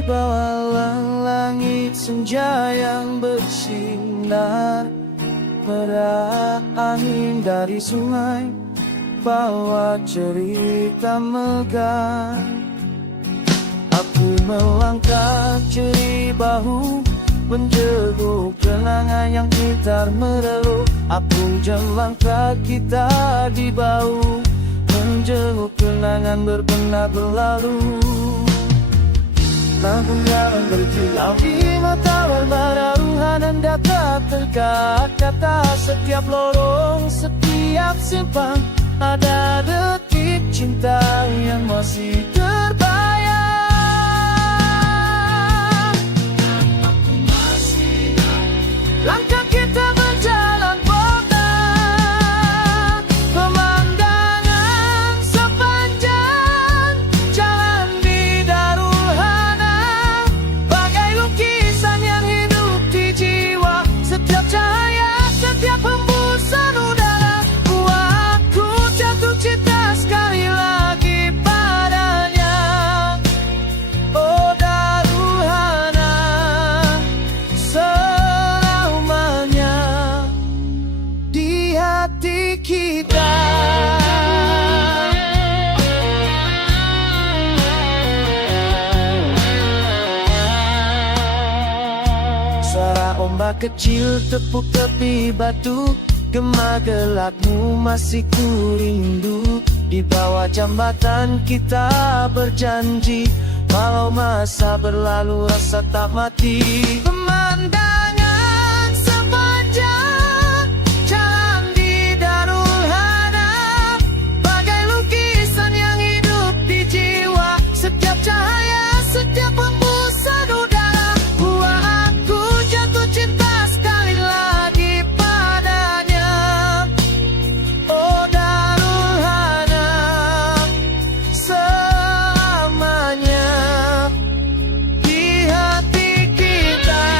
Di bawah langit senja yang bersinar, merak angin dari sungai bawa cerita megah. Aku melangkah ceri bahu, menjenguk kenangan yang gitar merelu. Apung jelangkah kita di bau, menjenguk kenangan berpernah berlalu. Lampu jalan berkilau di mata berbara, ruhanan data terkata setiap lorong, setiap simpang ada detik cinta yang masih terbayang. Langkah kita berjalan pelan, pemandangan sepanjang jalan di Darul Hana, bagai lukisan yang hidup di jiwa. Setiap cahaya, setiap hembusan udara, aku jatuh cinta sekali lagi padanya. Oh Darul Hana, selamanya di hati kita. Suara ombak kecil tepuk tepi batu, gema gelapmu masih ku rindu. Di bawah jambatan kita berjanji, walau masa berlalu rasa tak mati. Pemandangan sepanjang jalan di Darul Hana, bagai lukisan yang hidup di jiwa. Setiap cahaya, setiap hembusan udara, aku jatuh cinta sekali lagi padanya. Oh Darul Hana, selamanya di hati kita.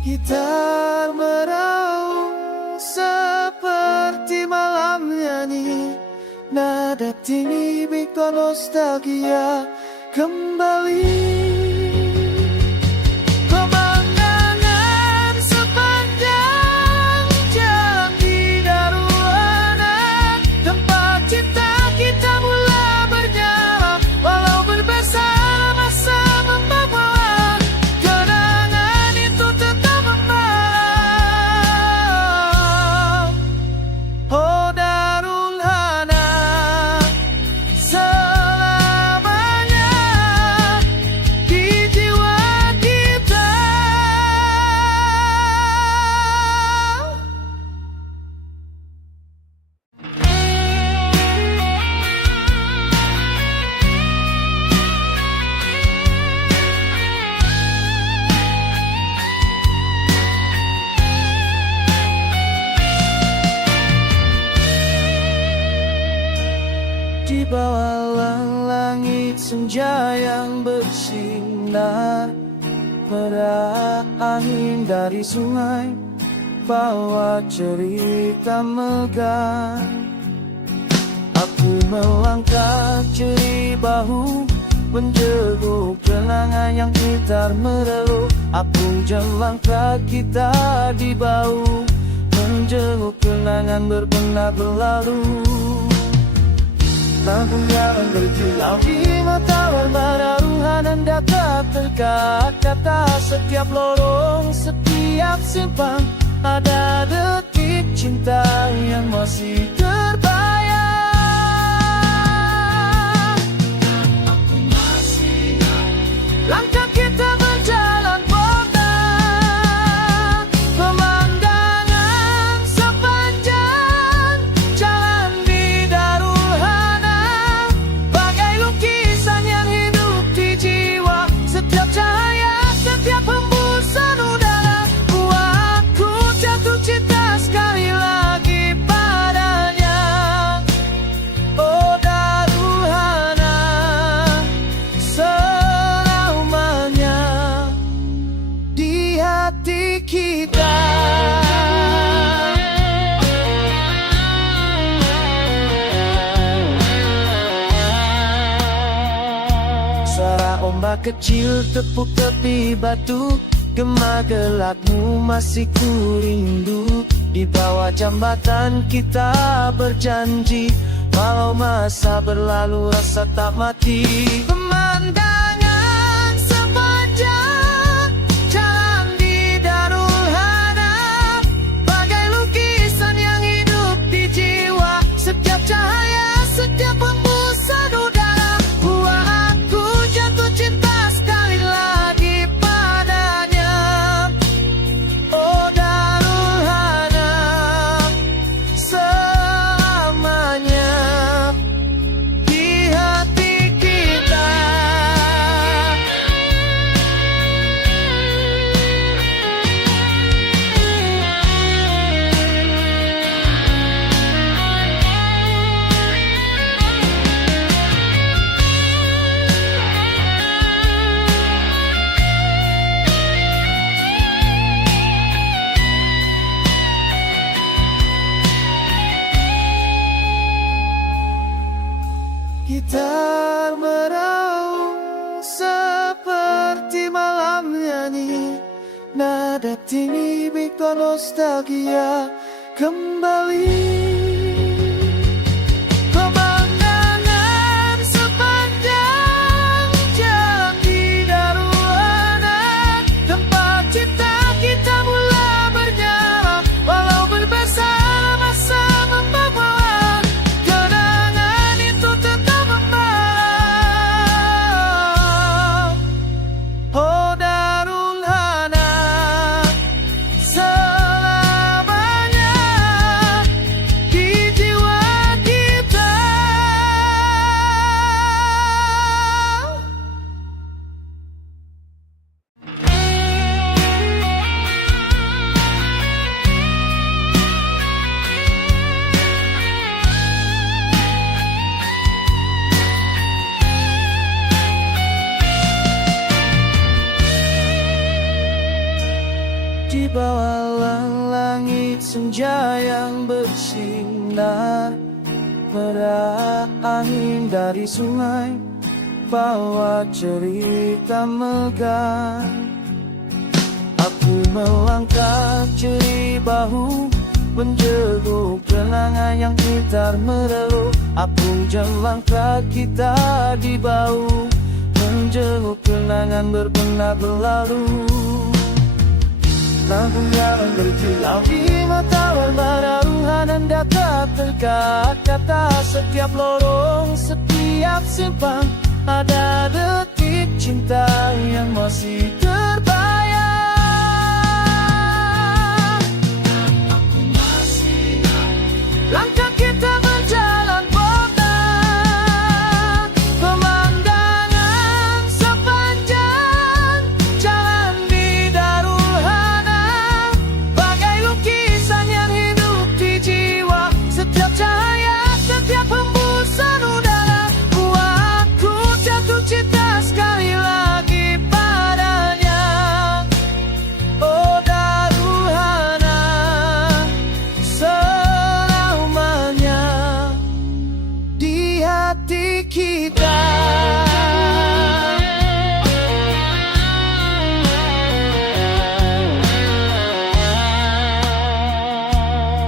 Gitar meraung seperti malam nyanyi, nada tinggi bikin nostalgia kembali. Pemandangan sepanjang jalan di Darul Hana, tempat cinta kita mula berjalan, walau berbesar masa membawa, kenangan itu tetap membawa. Oh Darul Hana, selamanya di jiwa kita. Di bawah langit senja yang bersinar, merak angin dari sungai bawa cerita megah. Aku melangkah ceri bahu, menjenguk kenangan yang gitar merelu. Apung jelangkah kita di bau, menjenguk kenangan berpernah berlalu. Lampu jalan berkilau di mata berbara, ruhanan data terkata setiap lorong, setiap simpang ada detik cinta yang masih terbayang. Langkah kita berjalan pelan, pemandangan sepanjang jalan di Darul Hana, bagai lukisan yang hidup di jiwa. Setiap cahaya, setiap hembusan udara, kecil tepuk tepi batu, gema gelapmu masih ku rindu. Di bawah jambatan kita berjanji, walau masa berlalu rasa tak mati. Pemandangan sepanjang jalan di Darul Hadap, bagai lukisan yang hidup di jiwa. Setiap cahaya, setiap hembusan udara, buat aku jatuh cinta sekali lagi padanya. Oh Darul Hadap, selamanya di hati kita. Gitar meraung seperti malam nyanyi, nada tinggi bikin nostalgia kembali. Pemandangan sepanjang jalan di Darul Hadap, tempat cinta kita mula bernyala. Walau berbesar masa membawa, kenangan itu tetap membawa. Oh Darul Hadap, selamanya di jiwa kita. Di bawah langit senja yang bersinar, merah angin dari sungai bawa cerita megah. Aku melangkah jerih bahu, menjenguk kenangan yang gitar merelu. Aku jelangkah kita di bau, menjenguk kenangan berpernah berlalu. Lampu yang berkilau di mata berbara, ruhanan data terkat kata. Setiap lorong, setiap simpang, ada detik cinta yang masih terbayang. Aku masih ingat langkah kita berjalan botak, pemandangan sepanjang jalan di Darul Hadap, bagai lukisan yang hidup di jiwa. Setiap cahaya, setiap hembusan udara, buatku jatuh cinta sekali lagi padanya. Oh Darul Hadap, selamanya di hati kita.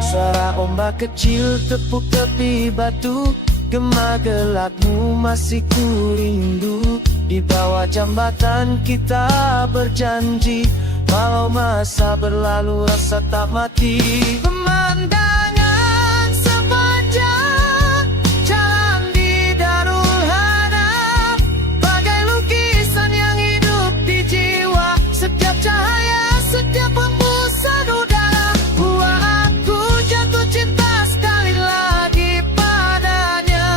Suara ombak kecil tepuk tepi batu, gema gelapmu masih ku rindu. Di bawah jambatan kita berjanji, walau masa berlalu rasa tak mati. Pemandangan sepanjang jalan di Darul Hadap, bagai lukisan yang hidup di jiwa. Setiap cahaya, setiap hembusan udara, buat aku jatuh cinta sekali lagi padanya.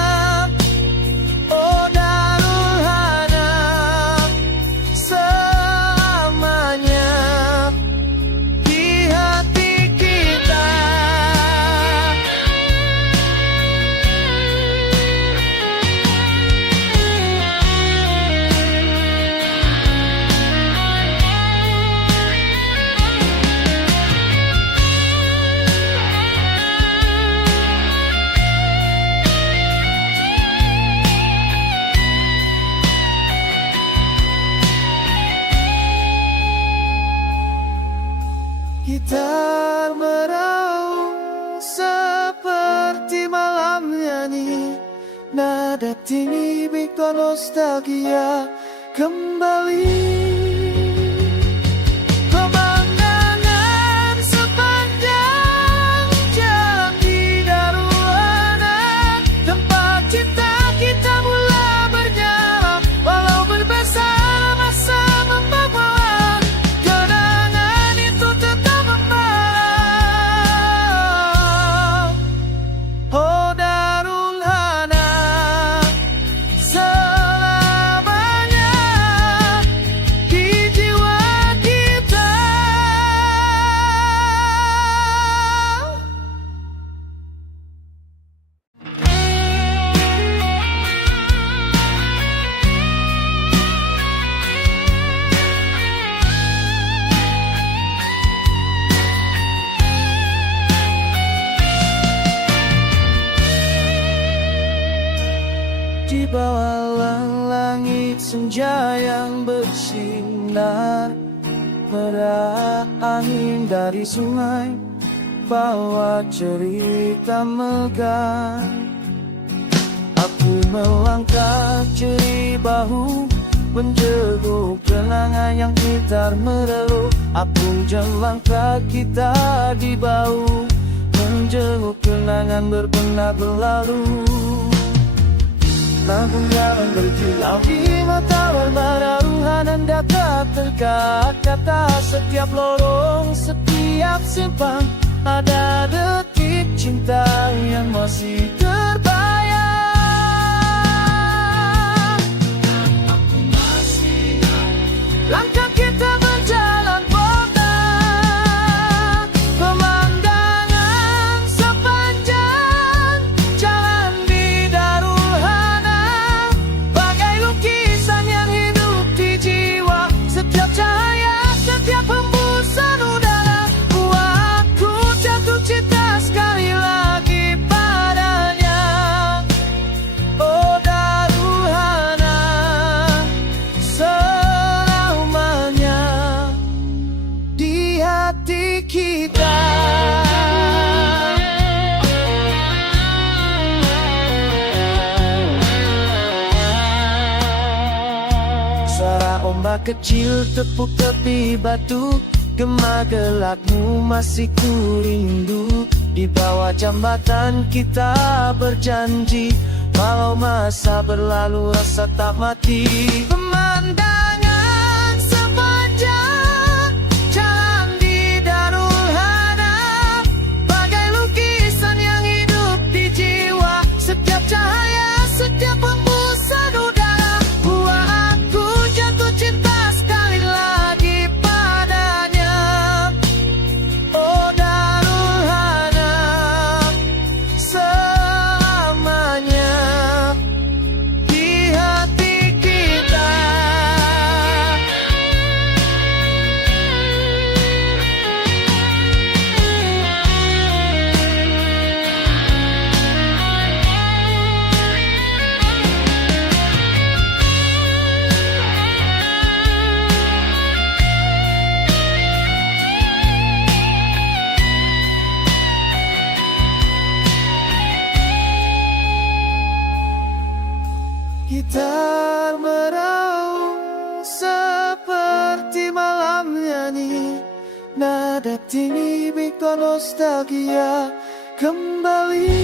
Oh Darul Hadap, selamanya di hati kita. Gitar meraung seperti malam nyanyi, nada tinggi bikin nostalgia kembali. Pemandangan sepanjang jalan di Darulana, tempat cinta kita mula bernyala, walau berbesar masa membawa, kenangan itu tetap membawa. Oh Darulana, selamanya di jiwa kita. Di bawah langit senja yang bersinar, merah angin dari sungai bawa cerita megah. Aku melangkah ceri bahu, menjenguk kenangan yang gitar merelu. Apung jelangkah kita di bau, menjenguk kenangan berpernah berlalu. Lampu jalan berkilau di mata berbara, ruhanan data terkata setiap lorong, setiap simpang ada detik cinta yang masih terbayang. Aku masih ingat langkah kita berjalan pelan, pemandangan sepanjang jalan di Darulhana, bagai lukisan yang hidup di jiwa. Setiap cahaya, setiap hembusan udara, buatku jatuh cinta sekali lagi padanya. Oh Darulhana, selamanya di hati kita. Suara ombak kecil tepuk tepi batu, gema gelapmu masih ku rindu. Di bawah jambatan kita berjanji, walau masa berlalu rasa tak mati. Pemandangan sepanjang jalan di Darulhana, bagai lukisan yang hidup di jiwa. Setiap cahaya, setiap hembusan udara, buat aku jatuh cinta sekali lagi padanya. Oh Darulhana, selamanya di hati kita. Gitar meraung seperti malam nyanyi, nada tinggi bikin nostalgia kembali.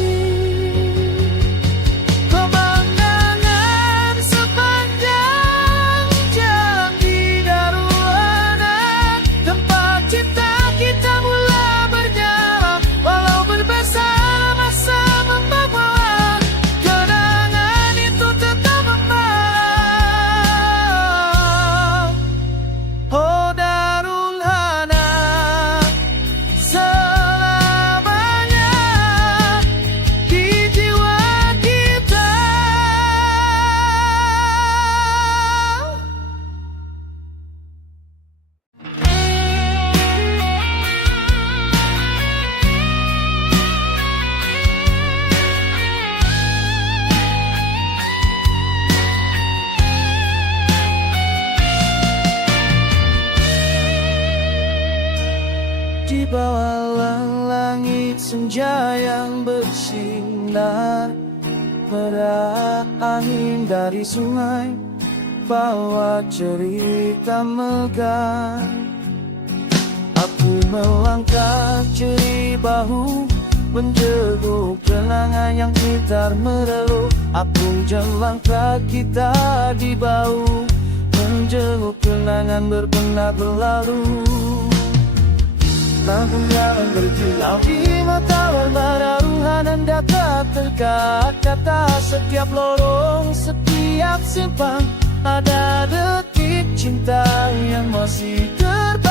Pemandangan sepanjang jalan di Darulhana, tempat cinta kita mula bernyala, walau berbesar masa membawa, kenangan itu tetap membawa. Oh Darulhana, selamanya Di bawah langit senja yang bersinar, merah angin dari sungai bawa cerita megah. Aku melangkah ceri bahu, menjenguk kenangan yang gitar merelu. Aku jalan kaki di bau, menjenguk kenangan berpernah berlalu. Lampu jalan berkilau di mata berbara, ruhanan dapat terkata setiap lorong, setiap simpang ada detik cinta yang masih terbang.